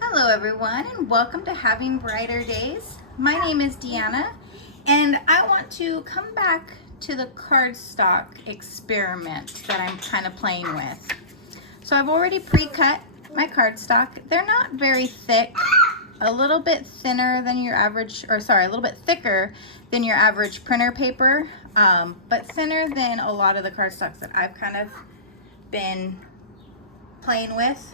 Hello everyone, and welcome to Having Brighter Days. My name is Deanna, and I want to come back to the cardstock experiment that I'm kind of playing with. So I've already pre-cut my cardstock. They're not very thick, a little bit thinner than your average, or sorry, a little bit thicker than your average printer paper, but thinner than a lot of the cardstocks that I've kind of been playing with.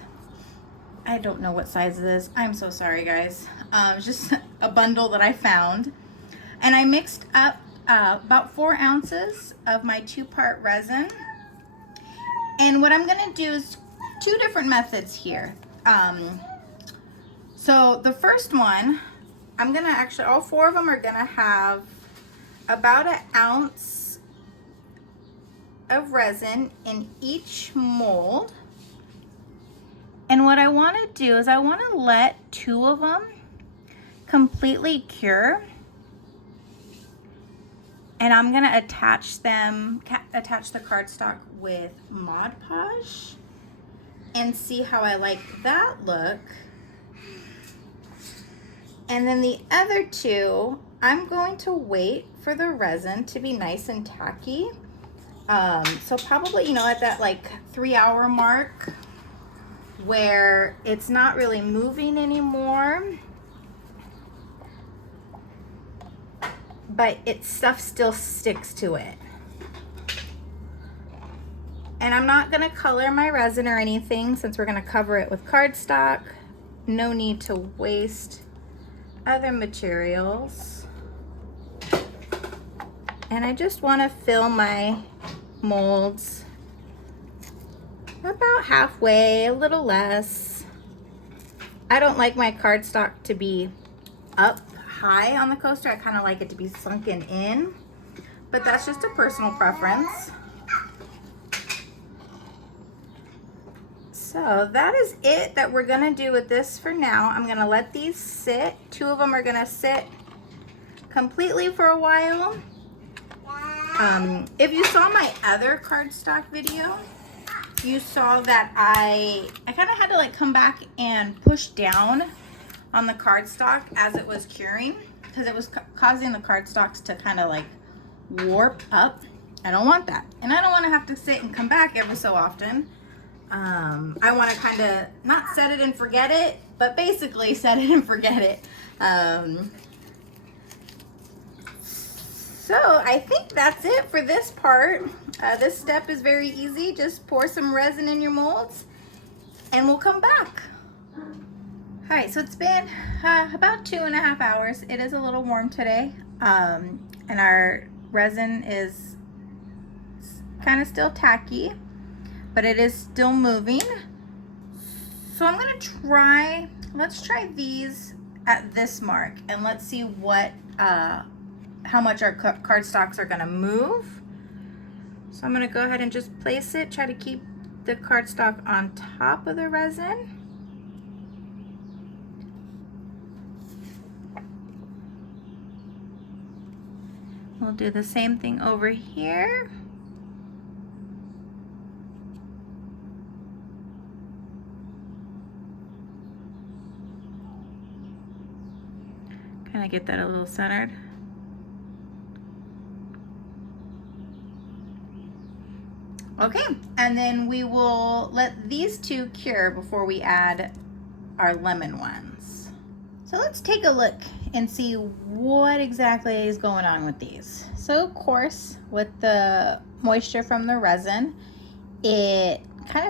I don't know what size it is. I'm so sorry, guys. It's just a bundle that I found. And I mixed up about 4 ounces of my 2-part resin. And what I'm going to do is 2 different methods here. So the first one, I'm going to actually, all 4 of them are going to have about 1 ounce of resin in each mold. And what I want to do is I want to let 2 of them completely cure. And I'm going to attach the cardstock with Mod Podge and see how I like that look. And then the other 2, I'm going to wait for the resin to be nice and tacky. So probably, you know, at that like 3-hour mark, where it's not really moving anymore, but stuff still sticks to it. And I'm not gonna color my resin or anything since we're gonna cover it with cardstock. No need to waste other materials. And I just wanna fill my molds about halfway, a little less. I don't like my cardstock to be up high on the coaster. I kind of like it to be sunken in, but that's just a personal preference. So that is it that we're gonna do with this for now. I'm gonna let these sit. 2 of them are gonna sit completely for a while. If you saw my other cardstock video, you saw that I kind of had to like come back and push down on the cardstock as it was curing, because it was causing the cardstocks to kind of like warp up. I don't want that, and I don't want to have to sit and come back every so often. I want to kind of not set it and forget it, but basically set it and forget it. So I think that's it for this part. This step is very easy. Just pour some resin in your molds and we'll come back. All right, so it's been about 2.5 hours. It is a little warm today, and our resin is kind of still tacky, but it is still moving. So I'm gonna let's try these at this mark, and let's see what how much our cardstocks are gonna move. So I'm gonna go ahead and just place it, try to keep the cardstock on top of the resin. We'll do the same thing over here. Kind of get that a little centered. Okay, and then we will let these 2 cure before we add our lemon ones. So let's take a look and see what exactly is going on with these. So of course, with the moisture from the resin, it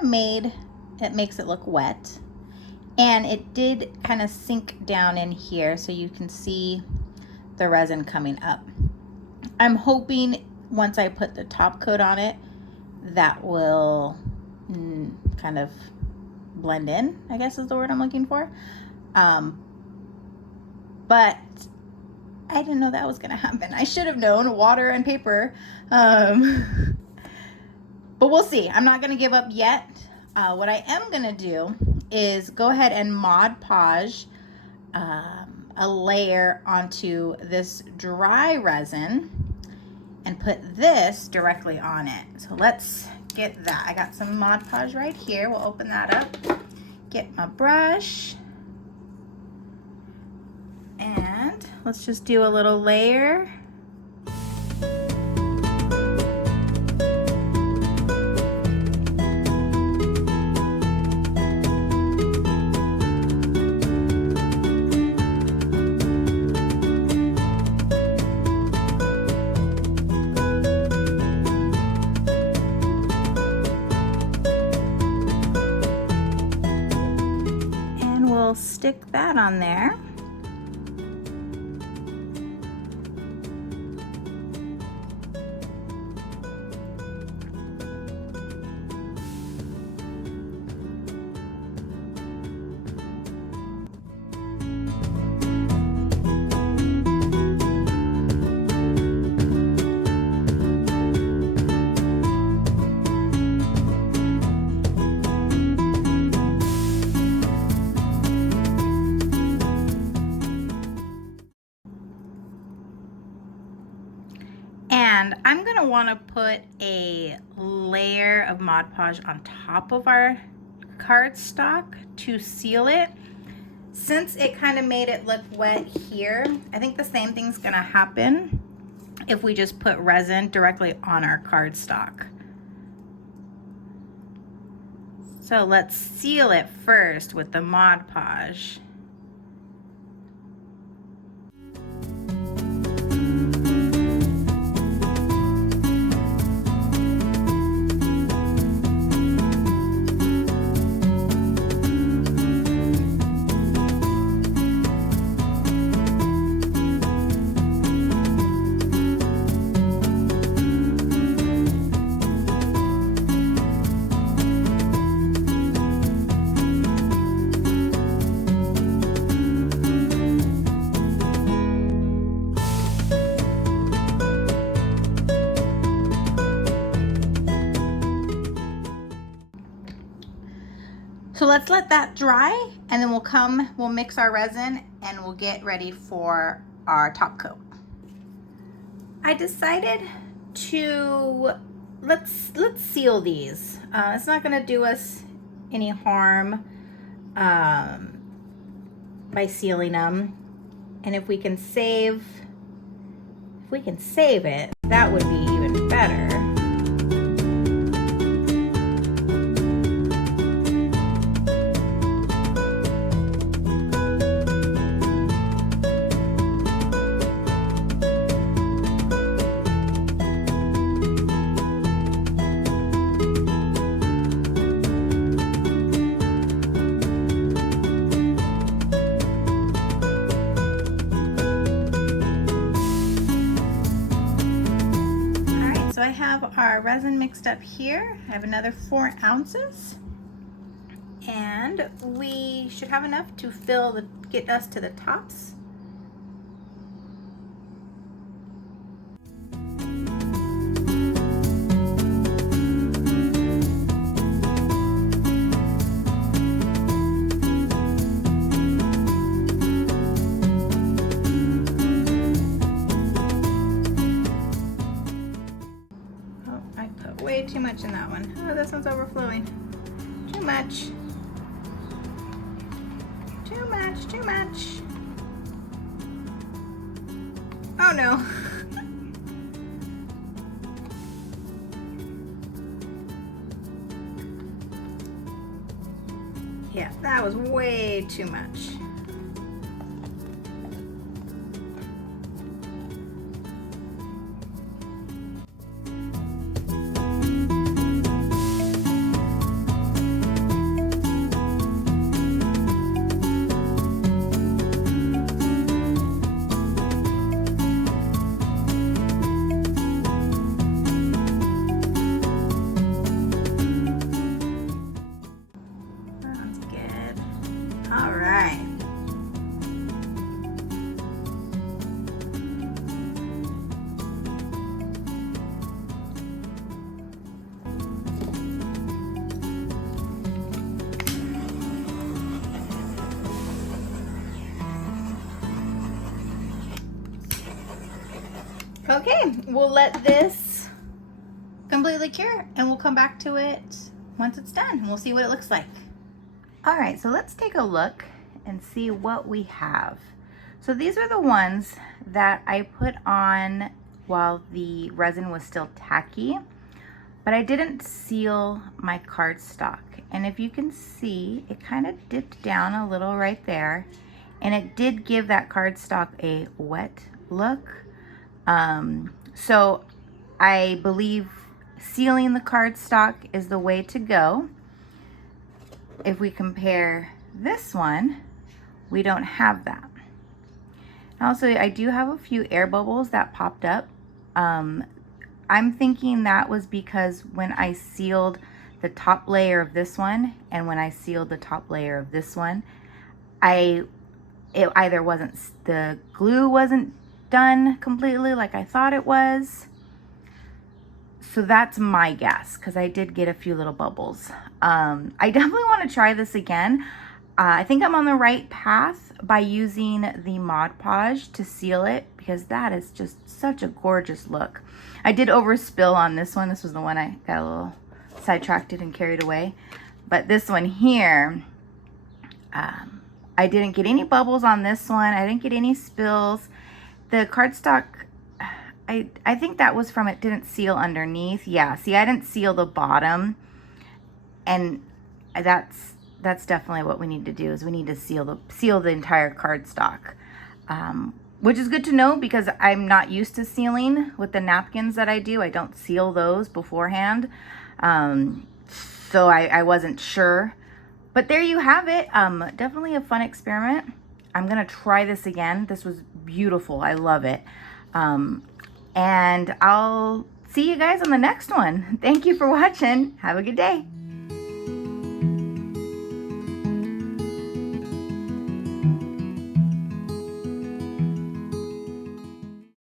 makes it look wet. And it did kind of sink down in here, so you can see the resin coming up. I'm hoping once I put the top coat on it, that will kind of blend in, I guess is the word I'm looking for. But I didn't know that was gonna happen. I should have known, water and paper. But we'll see. I'm not gonna give up yet. What I am gonna do is go ahead and Mod Podge a layer onto this dry resin and put this directly on it. So let's get that. I got some Mod Podge right here. We'll open that up. Get my brush. And let's just do a little layer. Stick that on there. And I'm gonna wanna put a layer of Mod Podge on top of our cardstock to seal it. Since it kind of made it look wet here, I think the same thing's gonna happen if we just put resin directly on our cardstock. So let's seal it first with the Mod Podge. So let's let that dry, and then we'll mix our resin and we'll get ready for our top coat. I decided to, let's seal these. It's not gonna do us any harm by sealing them. And if we can save it, that would be even better. So I have our resin mixed up here. I have another 4 ounces. And we should have enough to get us to the tops. Way too much in that one. Oh, this one's overflowing. Too much. Too much, too much. Oh no. Yeah, that was way too much. All right. Okay, we'll let this completely the cure and we'll come back to it once it's done and we'll see what it looks like. All right, so let's take a look and see what we have. So these are the ones that I put on while the resin was still tacky, but I didn't seal my cardstock. And if you can see, it kind of dipped down a little right there, and it did give that cardstock a wet look. So I believe sealing the cardstock is the way to go. If we compare this one, we don't have that. Also, I do have a few air bubbles that popped up. I'm thinking that was because when I sealed the top layer of this one and when I sealed the top layer of this one, it either wasn't, the glue wasn't done completely like I thought it was. So that's my guess, because I did get a few little bubbles. I definitely want to try this again. I think I'm on the right path by using the Mod Podge to seal it, because that is just such a gorgeous look. I did overspill on this one. This was the one I got a little sidetracked and carried away. But this one here, I didn't get any bubbles on this one. I didn't get any spills. The cardstock, I think that was from it didn't seal underneath. Yeah, see, I didn't seal the bottom, and that's definitely what we need to do, is we need to seal the entire cardstock, which is good to know because I'm not used to sealing with the napkins that I do. I don't seal those beforehand, so I wasn't sure. But there you have it. Definitely a fun experiment. I'm gonna try this again. This was beautiful. I love it. And I'll see you guys on the next one. Thank you for watching. Have a good day.